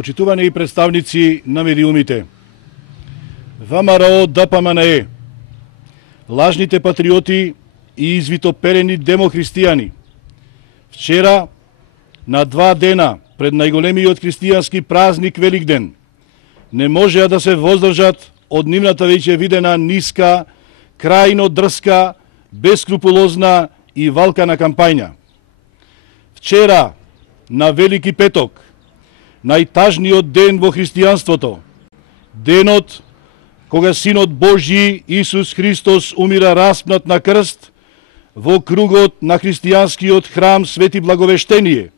почитувани и представници на медиумите, ВМРО ДПМНЕ, лажните патриоти и извитоперени демохристијани, вчера, на 2 дена пред најголемиот христијански празник Великден, не можеа да се воздржат од нивната веќе видена ниска, крајно дрска, бескрупулозна и валкана кампања. Вчера, на Велики петок, најтажниот ден во христијанството, денот кога Синот Божји Исус Христос умира распнат на крст во кругот на христијанскиот храм Свети Благовештение,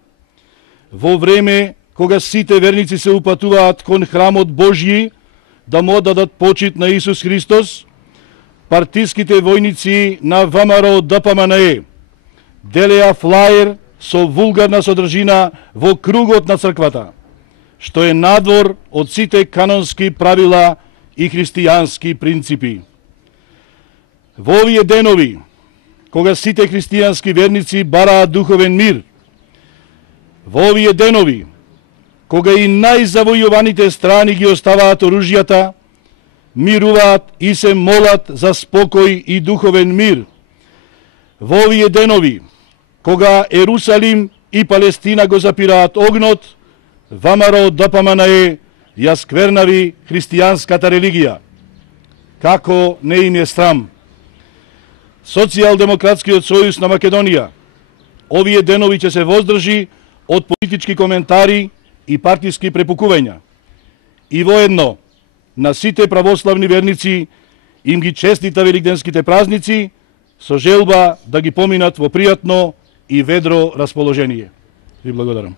во време кога сите верници се упатуваат кон храмот Божји да му оддадат почит на Исус Христос, партиските војници на ВМРО ДПМНЕ делеа флаер со вулгарна содржина во кругот на црквата, што е надвор од сите канонски правила и христијански принципи. Во овие денови, кога сите христијански верници бараат духовен мир, во овие денови, кога и најзавојуваните страни ги оставаат оружјата, мируваат и се молат за спокој и духовен мир, во овие денови, кога Ерусалим и Палестина го запираат огнот, ВМРО ДПМНЕ ја сквернави христијанската религија. Како не им е срам? Социјалдемократскиот сојуз на Македонија овие денови ќе се воздржи од политички коментари и партиски препукувања. И воедно, на сите православни верници им ги честита великденските празници со желба да ги поминат во пријатно и ведро расположение. Ви благодарам.